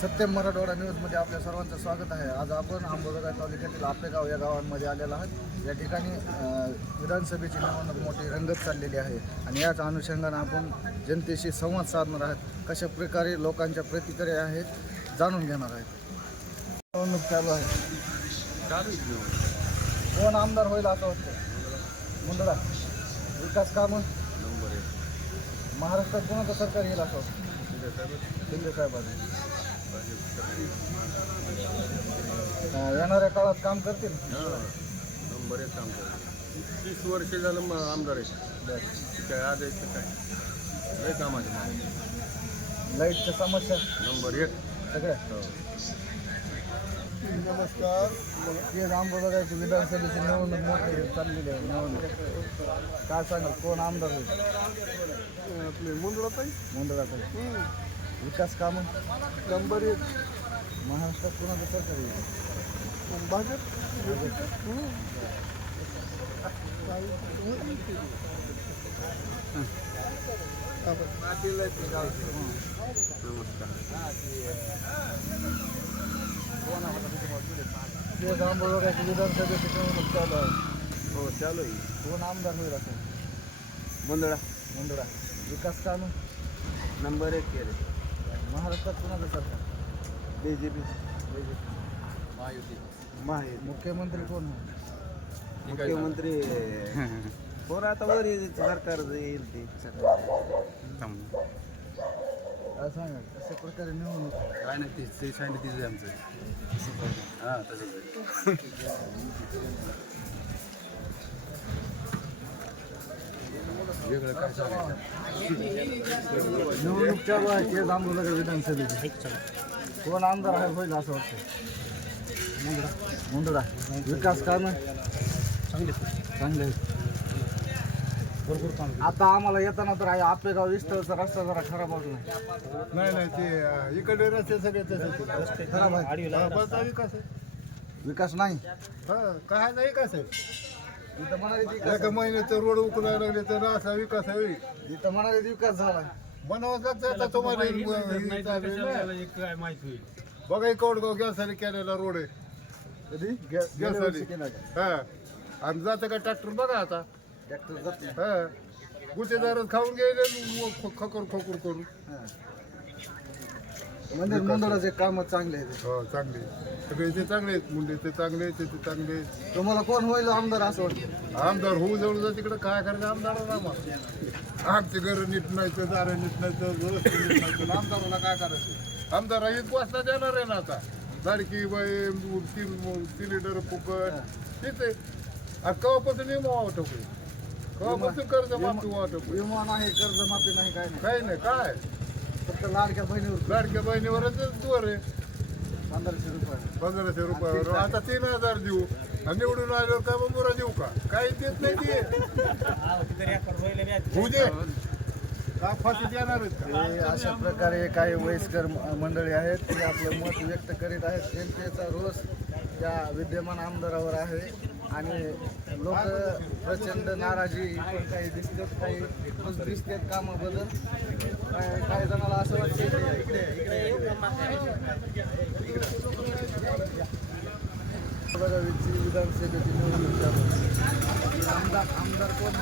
सत्यम मराठवाडा न्यूजमध्ये आपल्या सर्वांचं स्वागत आहे. आज आपण आंबोजगाव तालुक्यातील आपेगाव या गावांमध्ये आलेलो आहोत. या ठिकाणी विधानसभेची निवडणूक मोठी रंगत चाललेली आहे आणि याच अनुषंगानं आपण जनतेशी संवाद साधणार आहोत. कशा प्रकारे लोकांच्या प्रतिक्रिया आहेत जाणून घेणार आहेत. निवडणूक चालू आहे. कोण आमदार होईल असं वाटतं मुंदडा विकास कामं? महाराष्ट्रात कोणाचं सरकार येईल असं वाटतं येणाऱ्या काळात काम करतील? नंबर एक काम करतो तीस वर्ष झालं मग आमदार आहे. काय आज आहे ते काय? लय कामाचे. लाईटच्या समस्या? नंबर एक. सगळ्या? नमस्कार. ते रामबोधाची विधानसभेची निवडणूक मोठी चाललेली आहे. निवडणूक. काय सांगाल? कोण आमदार होईल आपले मंडळात विकास कामं. नंबर एक. महाराष्ट्रात कोणाचं सरकार येईल? भाजप. ते रामबोधाची विधानसभेची निवडणूक चालू आहे हो चालू आहे. कोण आमदार होईल असं मुंदळा मंडळा. विकास कामं? नंबर एक केले. महाराष्ट्रात कोणाचं सरकार? B J P Mahayuti. माहिती मुख्यमंत्री कोण मुख्यमंत्री कोण आता वर येईल, सरकार येईल ते. काय सांगा कशा प्रकारे निवडणूक काय नाही ते ते सांगितलं तिचं आमचं. हां तसंच वेगळं काय सांगायचं निवडणूक चालू आहे ते आंदोलन विधानसभेची. कोण आमदार आहे होईल असं वाटतं मुंदडा विकास कामं चांगले. चांगले. भरपूर काम आता आम्हाला येताना तर आहे आपेगाव इष्टचा रस्ता जरा खराब वाटला नाही. नाही ते इकडे रस्ते सगळे तसे खराब आहे विकास आहे. विकास नाही. हा काय नाही विकास आहे. विकास एका महिन्याचं रोड उकलायला लागले तर असा विकास आहे इथं म्हणाले विकास झाला. बनावं आता तुम्हाला हे चालू आहे. ना. बघा कोडगाव गॅसाने केलेला रोड आहे. कधी? गॅस का? हा. आणि जातं का ट्रॅक्टर बघा आता. ट्रॅक्टर जात. हा. गुटेदार खाऊन गेले खकर खोकर करून. हा. म्हणजे मुंदडाचे काम चांगले आहेत. हो चांगले. सगळे ते चांगले आहेत मुंडे ते चांगले आहेत, ते ते चांगले आहेत. तुम्हाला कोण होईल आमदार असं वाटतं? आमदार होऊ जाऊन जा तिकडे काय करायचं? आमदार आमचे घर नीट नाही तर दारं नीट नाही तर व्यवस्थित नीट नाही तर आमदाराला काय करायचं? आमदार एक वाजता देणार आहे ना आता. लाडकी बाई तीन तीन लिटर फुकट. तेच आहे आणि कवापासून येऊ वाटप कवापासून कर्ज माफी वाटप विमा नाही कर्जमाफी नाही काय नाही. काही नाही काय? फक्त लाडक्या बहिणीवर. लाडक्या बहिणीवरच जोर आहे. पंधराशे रुपये. रुपयावर आता तीन हजार देऊ. आणि निवडून आल्यावर काय मुरा देऊ का? काही देत नाही ते. होऊ दे का फाशी देणार आहेत का? हे अशा प्रकारे काही वयस्कर म- मंडळी आहेत ते आपलं मत व्यक्त करीत आहेत. जनतेचा रोष त्या विद्यमान आमदारावर आहे. आणि लोक प्रचंड नाराजी पण काही दिसतात काही खुश दिसतात कामाबद्दल. काही काही जणाला असं वाटतं की इकडे इकडे. विधानसभेची निवडणूक आमदार आमदार कोण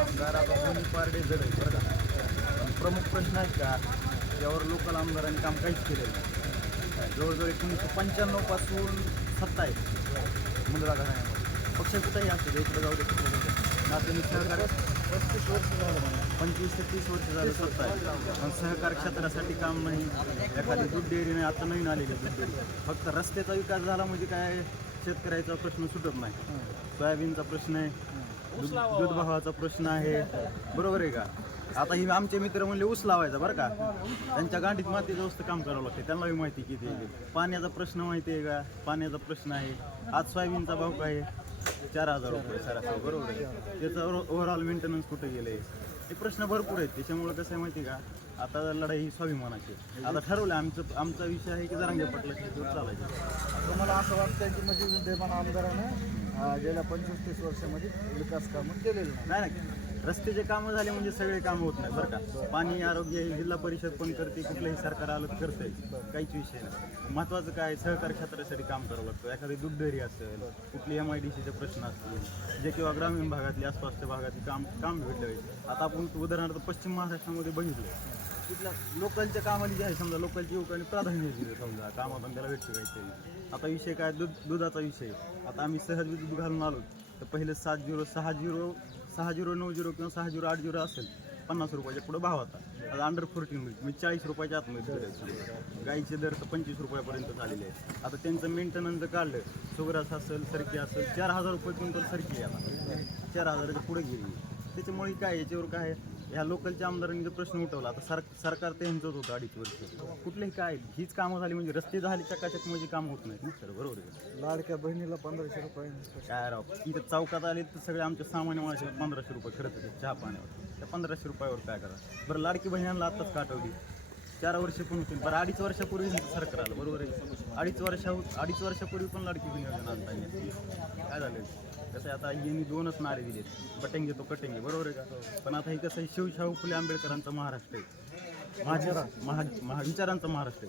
आमदार आता दोन्ही जड आहे बरं का प्रमुख प्रश्न आहेत का? यावर लोकल आमदारांनी काम काहीच केलेलं नाही. जवळजवळ एकोणीसशे पंच्याण्णवपासून सत्ता आहे. मुंद्रा घराण्यामध्ये. पक्ष कुठंही असते इकडे जाऊ दे तिकडे सहकार्य पस्तीस वर्ष झालं म्हणा पंचवीस ते तीस वर्ष झालं सत्ता आहे. पण सहकार क्षेत्रासाठी काम नाही. एखादी दूध डेअरी नाही आता नवीन आलेली दूध डेअरी. फक्त रस्त्याचा विकास झाला म्हणजे काय शेतकऱ्याचा प्रश्न सुटत नाही. सोयाबीनचा प्रश्न आहे. दूध भावाचा प्रश्न आहे. बरोबर आहे का? आता ही आमचे मित्र म्हणले ऊस लावायचा बरं का? त्यांच्या गांडीत मातीचं वस्तू काम करावं लागते. त्यांनाही माहिती किती पाण्याचा प्रश्न माहिती आहे का? पाण्याचा प्रश्न आहे. आज सोयाबीनचा भाव काय आहे? चार हजार रुपये सरासरी. बरोबर आहे. त्याचं ओव्हरऑल मेंटेनन्स कुठे गेले हे प्रश्न भरपूर आहेत. त्याच्यामुळे कसं आहे माहिती का? आता लढाई ही स्वाभिमानाची आहे. आता ठरवलं आमचं आमचा विषय आहे की जरांगे पटलं चालायचं. तुम्हाला असं वाटतं की म्हणजे विद्यमान आमदारानं अं, गेल्या पंचवीस तीस वर्षामध्ये विकास कामं केलेली नाही नाही नाही. रस्त्याचे कामं झाले म्हणजे सगळे कामं होत नाही बरं का? पाणी आरोग्य हे जिल्हा परिषद पण करते कुठलंही सरकार आलं करते काहीच विषय नाही. महत्त्वाचं काय? सहकार क्षेत्रासाठी काम करावं लागतं. एखादी दूध डेअरी असेल कुठली एम आय डी सीचे प्रश्न असतील जे किंवा ग्रामीण भागातली आसपासच्या भागातले काम काम भेटलं. आता आपण उदाहरणार्थ पश्चिम महाराष्ट्रामध्ये बघितलं. तिथल्या लोकलच्या कामाला जे आहे समजा लोकलच्या युवकांनी प्राधान्य दिलं समजा कामाधंद्याला भेटतं काहीतरी. आता विषय काय? दूध दुधाचा विषय. आता आम्ही सहज दूध घालून आलो. तर पहिले सात झिरो सहा झिरो सहा झिरो नऊ झिरो किंवा सहा झिरो आठ झिरो असेल पन्नास रुपयाच्या पुढे भाव होता आता अंडर फोर्टीन मिल्क मी चाळीस रुपयाच्या आतमध्ये गाईचे दर तर पंचवीस रुपयापर्यंत झालेले आहेत. आता त्यांचं मेंटेनन्स काढलं सुग्रास असेल सरकी असेल चार हजार रुपये क्विंटल सरकी आहे आता. चार हजाराच्या पुढे गेली. त्याच्यामुळे काय याच्यावर काय आहे? ह्या लोकलच्या आमदारांनी जो प्रश्न उठवला आता सर सरकार ते ह्यांचंच होतं अडीच वर्ष. कुठलेही काय हीच कामं झाली म्हणजे रस्ते झाले चकाचक म्हणजे काम होत नाहीत ना सर बरोबर आहे लाडक्या बहिणीला पंधराशे रुपये काय राव इथं चौकात आले तर सगळे आमच्या सामान्य माणसाला पंधराशे रुपये खर्च चहा पाण्यावर. त्या पंधराशे रुपयावर काय करा? बरं लाडकी बहिणीला आत्ताच काटवली. चार वर्ष पण होतील. बरं अडीच वर्षापूर्वी सरकार आलं. बरोबर आहे अडीच वर्षा अडीच वर्षापूर्वी पण लाडकी बहीण योजना काय झालं? कसं आहे आता यांनी दोनच नारे दिलेत. बटेंगे तो कटेंगे. बरोबर आहे का? पण आता हे कसं आहे शिवशाहू फुले आंबेडकरांचा महाराष्ट्र आहे. महाजरा महा महाविचारांचा महाराष्ट्र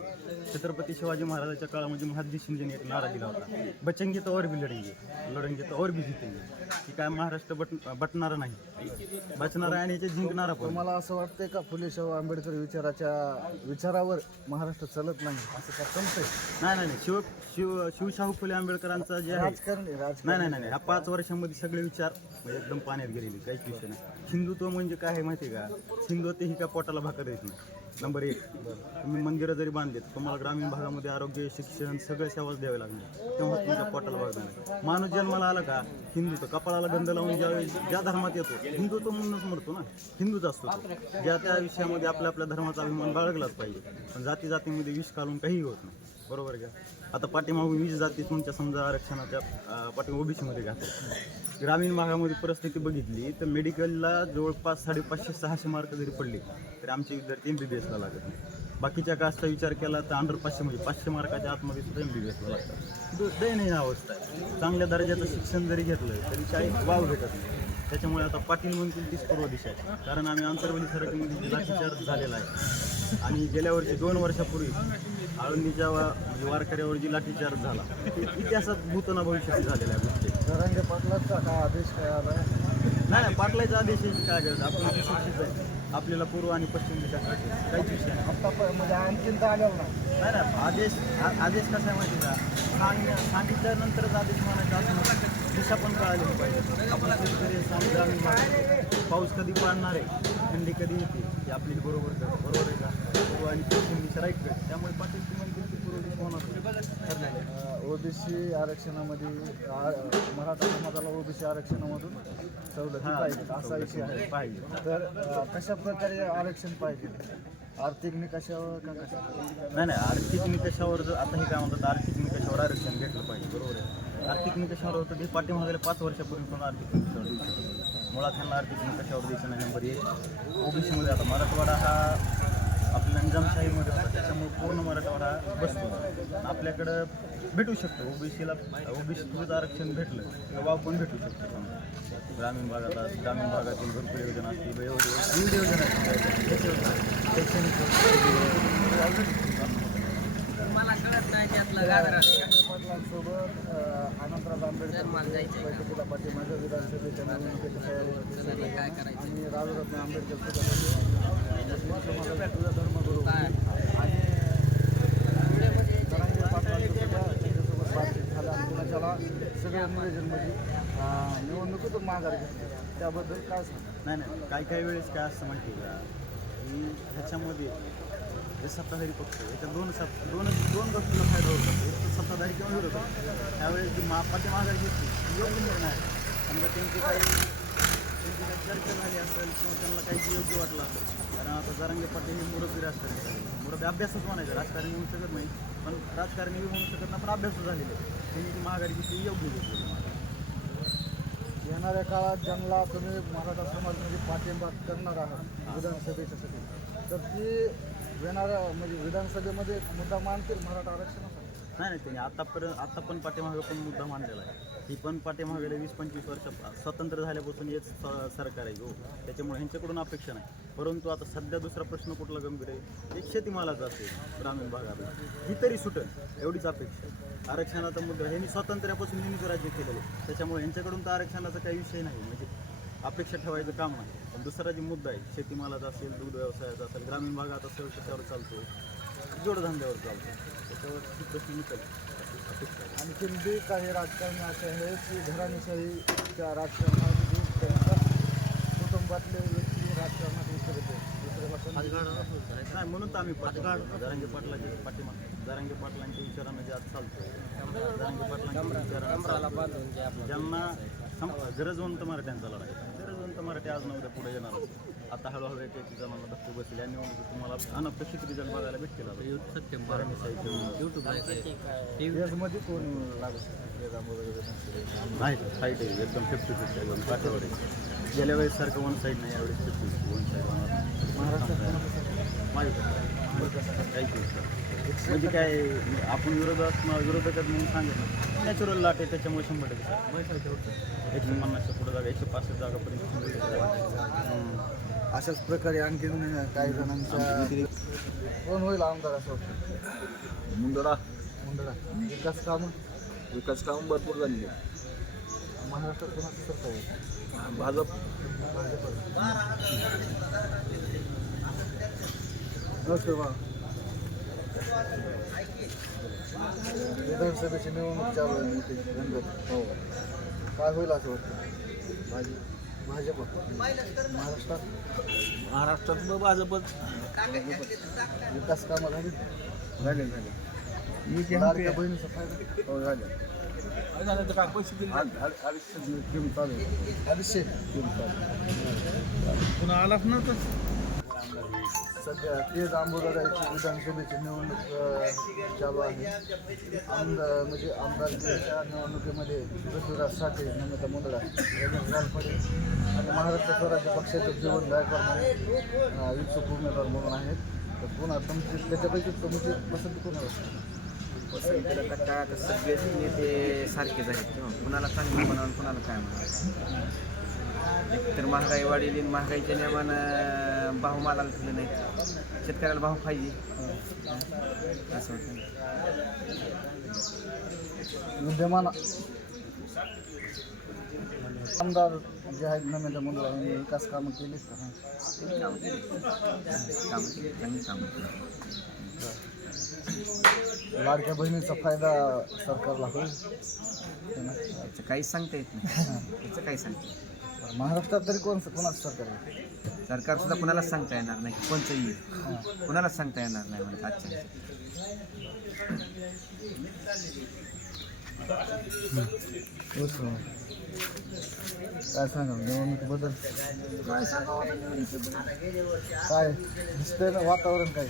छत्रपती शिवाजी महाराजांच्या काळामध्ये महादजी शिंदेने एक नारा दिला होता. बचेंगे तो और भी लढेंगे. लढेंगे तो और भी जितेंगे. की काय महाराष्ट्र बट बटणारा नाही. बचणारा आणि याचे जिंकणारा पण मला असं वाटतंय का फुले शाहू आंबेडकर विचाराच्या विचारावर महाराष्ट्र चालत नाही? असं का संपतंय नाही नाही नाही. शिव शिव शिवशाहू फुले आंबेडकरांचा जे आहे राजकारणी नाही राजकारण नाही नाही ह्या पाच वर्षामध्ये सगळे विचार म्हणजे एकदम पाण्यात गेलेले काहीच विषय नाही. हिंदुत्व म्हणजे काय आहे माहिती आहे का? हिंदुत्व ही काय पोटाला भाकर येत नाही. नंबर एक. तुम्ही मंदिरं जरी बांधलीत तुम्हाला ग्रामीण भागामध्ये आरोग्य शिक्षण सगळ्या सेवाच द्यावे लागणार. तेव्हा तुमच्या पोटाला भागणार माणूस जन्माला आला का? हिंदू तर कपाळाला गंध लावून ज्यावेळी ज्या धर्मात येतो हिंदुत्व म्हणूनच मरतो ना. हिंदूच असतो तो. ज्या त्या विषयामध्ये आपल्या आपल्या धर्माचा अभिमान बाळगलाच पाहिजे. पण जाती जातीमध्ये विष घालून काहीही होत नाही. बरोबर का? आता पाठीमागून वीस जाती तुमच्या समजा आरक्षणाच्या पाठीमा ओबीसीमध्ये घातल्या. ग्रामीण भागामध्ये परिस्थिती बघितली तर मेडिकलला जवळपास साडेपाचशे सहाशे मार्क जरी पडले तरी आमचे विद्यार्थी एम बी बी एसला लागत नाही. बाकीच्या कास्टचा विचार केला तर अंडर पाचशे म्हणजे पाचशे मार्काच्या आतमध्ये सुद्धा एम बी बी एसला लागतात. दयनीय अवस्था आहे. चांगल्या दर्जाचं शिक्षण जरी घेतलं तरी काही वाव भेटत नाही. त्याच्यामुळे आता पाटील म्हणतील तीच पूर्व दिशा आहे. कारण आम्ही आंतरवली सरकीमध्ये लाठीचार्ज झालेला आहे. आणि गेल्या वर्षी दोन वर्षापूर्वी आळंदीच्या म्हणजे वारकऱ्यावर जी लाठीचार्ज झाला इतिहासात भूतना भविष्यात झालेल्या आहे गोष्टी जरांगे पाटलाचा काय आदेश काय आला नाही नाही पाटलाच्या आदेशाची काय गरज आपण सुशिक्षित आहे. आपल्याला पूर्व आणि पश्चिम दिशा. काहीच विषय म्हणजे आणखीन तर आलेला नाही. नाही आदेश आदेश कसा आहे माहिती का? सांग सांगितल्यानंतरच आदेश म्हणायचा असं. दिशा पण कळाली पाहिजे. पाऊस कधी पडणार आहे थंडी कधी येते हे आपली बरोबर बरोबर आहे का? पूर्व आणि पश्चिम दिशा त्यामुळे म्हणतील की पूर्व होणार. ओबीसी आरक्षणामध्ये मराठा समाजाला ओबीसी आरक्षणामधून सवलती पाहिजे असा विषय आहे. पाहिजे. तर कशा प्रकारे आरक्षण पाहिजे? आर्थिक निकषावर का कशा? नाही नाही आर्थिक निकषावर जर आता हे काय म्हणतात आर्थिक निकषावर आरक्षण भेटलं पाहिजे. बरोबर आहे. आर्थिक निकषावर होतं ते पाठीमागल्या पाच वर्षापूर्वी पण आर्थिक निकषावर नाही. मुळात ह्यांना आर्थिक निकषावर द्यायचं नाही. नंबर एक ओबीसीमध्ये आता मराठवाडा हा आपल्या निजामशाहीमध्ये होता. त्याच्यामुळे पूर्ण मराठवाडा बसतो. आपल्याकडं भेटू शकतो. ओबीसीला ओबीसीचं आरक्षण भेटलं तर वाव पण भेटू शकतो. ग्रामीण भागात आज ग्रामीण भागातील भरपूर योजना असतील विविध योजना शैक्षणिक मला कळत नाही त्यातलं आंबेडकर बैठकीला पाठीमागे विधानसभेच्या त्याला आणि राजरत्न आंबेडकर तुझा धर्मगुरू काय? आणि जरांगे पाटलांचं सुद्धा त्यांच्यासोबत बातचीत झालं आणि कुणाच्याला सगळं नियोजनमध्ये अ, निवडणुकीतून माघार घेतली. त्याबद्दल काय सांगा नाही नाही. काही काही वेळेस काय असतं माहिती आहे का? की ह्याच्यामध्ये सत्ताधारी पक्ष याच्या दोन सत् दोन दोन गोष्टींना फ़ायदा होतो एक सत्ताधारी किंवा विरोध त्यावेळेस जी मापाची माघार घेतली योग्य निर्णय आहे समजा त्यांची काही त्यांची काही चर्चा झाली असेल किंवा त्यांना काही योग्य वाटलं असेल कारण आता जरांगे पाटील हे मुरब्बी राजकारणी मुरब्बी अभ्यासच म्हणायचं राजकारणी म्हणू शकत नाही पण राजकारणी म्हणू शकत नाही पण अभ्यासच झालेले त्यांनी जी घेतली योग्य घेतली येणाऱ्या काळात ज्यांना तुम्ही मराठा समाजमध्ये पाठिंबा करणार आहात विधानसभेच्यासाठी तर ती येणाऱ्या म्हणजे विधानसभेमध्ये मुद्दा मानतील मराठा आरक्षणाचा नाही नाही त्यांनी आतापर्यंत आत्ता पण पाठीमागे पण मुद्दा मांडलेला आहे. ही पण पाठीमागेले वीस पंचवीस वर्ष स्वतंत्र झाल्यापासून हेच स- सरकार आहे हो. त्याच्यामुळे ह्यांच्याकडून अपेक्षा नाही. परंतु आता सध्या दुसरा प्रश्न कुठला गंभीर आहे? एक शेतीमालाचा असेल ग्रामीण भागाला ही तरी सुटेल एवढीच अपेक्षा आहे. आरक्षणाचा मुद्दा ह्यांनी स्वातंत्र्यापासून हिंदू राज्य केलेलं आहे. त्याच्यामुळे यांच्याकडून तर आरक्षणाचा काही विषय नाही. म्हणजे अपेक्षा ठेवायचं काम नाही पण दुसरा जे मुद्दा आहे शेतीमालाचा असेल दूध व्यवसायाचा असेल ग्रामीण भागात असेल त्याच्यावर चालतो. जोडधंद्यावर चालतो. त्याच्यावर ही प्रश्न निकल. अपेक्षा आहे. आणखी बी काही राजकारणी असे आहेत की घराणेशाहीच्या राजकारणामध्ये त्यांच्या कुटुंबातले व्यक्ती राजकारणात उतरते नाही. म्हणून तर आम्ही पाठिंबा जरांगे पाटलाचे पाठिंबा जरांगे पाटलांच्या विचारानं जे आज चालतो जरांगे पाटलांच्या विचारानं ज्यांना सम- गरजवंत मराठ्यांचा लढाई मराठी आज नव्हत्या पुढे येणार. आता हळूहळू एक एक जणांना धक्के बसले आणि मग तुम्हाला अनपेक्षित रिझल्ट बघायला भेटतील आता. याच्यामध्ये कोण लागू शकतो? वेदांबरोबर वेदांत नाही साईड आहे. एकदम फिफ्टी फिफ्टी एकदम काठावर आहे. गेल्या वेळेस सारखं वन साईड नाही यावेळेस फिफ्टी फिफ्टी वन साईड महाराष्ट्रात म्हणजे काय आपण विरोधात विरोधकात म्हणून सांगत नॅचरल लाट आहे त्याच्यामुळे शंभर टक्के. एकशे पन्नासच्या पुढे जागा एकशे पासष्ट जागापर्यंत. अशाच प्रकारे आणखीन काही जणांच्या कोण होईल आमदार असं वाटतं? मुंदडा. मुंदडा. विकास कामं? विकास काम भरपूर झालेली आहे. महाराष्ट्रात कोणाचं सरकार आहे? भाजप. नमस्कार बा विधानसभेची निवडणूक चालू आहे मोठी रंगत हो काय होईल असं वाटतं भाजप भाजप महाराष्ट्रात महाराष्ट्रात भाजपच विकास कामं झाली झाले झाले बहिणीचा फायदा हो झाले अडीचशे पुन्हा आलाच ना तर सध्या तेज आंबोदाची विधानसभेची निवडणूक चालू आहे. आमदार म्हणजे आमदारकीच्या निवडणुकीमध्ये पृथ्वीराज साठे नमिता मुंदडा रमेश गालफडे आणि महाराष्ट्र स्वराज्य पक्षाचे जीवन गायकवाड म्हणून इच्छुक उमेदवार म्हणून आहेत. तर पुन्हा तुमची त्याच्यापैकी तुमची पसंती कोणाला पसंतीला तर काय आता सगळेच नेते सारखेच आहेत किंवा कुणाला चांगलं म्हणावं कुणाला काय म्हणावं? एकतर महागाई वाढली महागाईच्या नियमानं भाव मालाला ठेवले नाहीत. शेतकऱ्याला भाव पाहिजे. असं होतं. विद्यमान आमदार जे आहेत नमिता मुंदडा यांनी विकास कामं केलीच का कामं केली. चांगली कामं केली लाडक्या बहिणीचा फायदा सरकारला होईल. है ना? याचं काहीच सांगता येत नाही. याचं काही सांगता येत. महाराष्ट्रात तरी कोण कोणाचं सरकार आहे? सरकार सुद्धा कुणालाच सांगता येणार नाही. कोणचं येईल कुणालाच सांगता येणार नाही म्हणजे आजच्या हो. काय सांगा निवडणुकीबद्दल काय सांगावं आता निवडणुकीबद्दल? काय? दिसतंय ना वातावरण काय?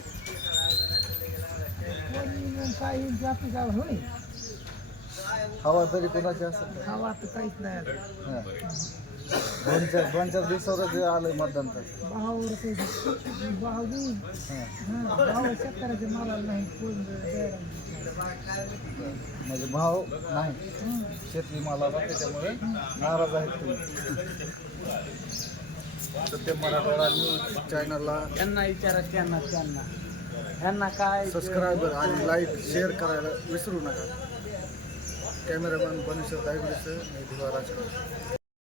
कोणी काय येईल ते आपली काय होय हवा तरी कोणाची असेल? हवा तर काहीच नाही आता. हा. दोन चार दोन चार दिवसावर जे आलं मतदान तर. भाव बी. हा. हा, भाव शेतकऱ्याच्या मालाला नाही कोण द्यायला नाही. म्हणजे भाव नाही. शेती मालाला त्याच्यामुळे नाराज आहेत तुम्ही. सत्य मराठवाडा न्यूज चॅनलला त्यांना विचारा त्यांना त्यांना. त्यांना काय सबस्क्रायबर आणि लाईक शेअर करायला विसरू नका. कॅमेरामॅन बनेश्वर दायगुडेसह मी दिवा राजकर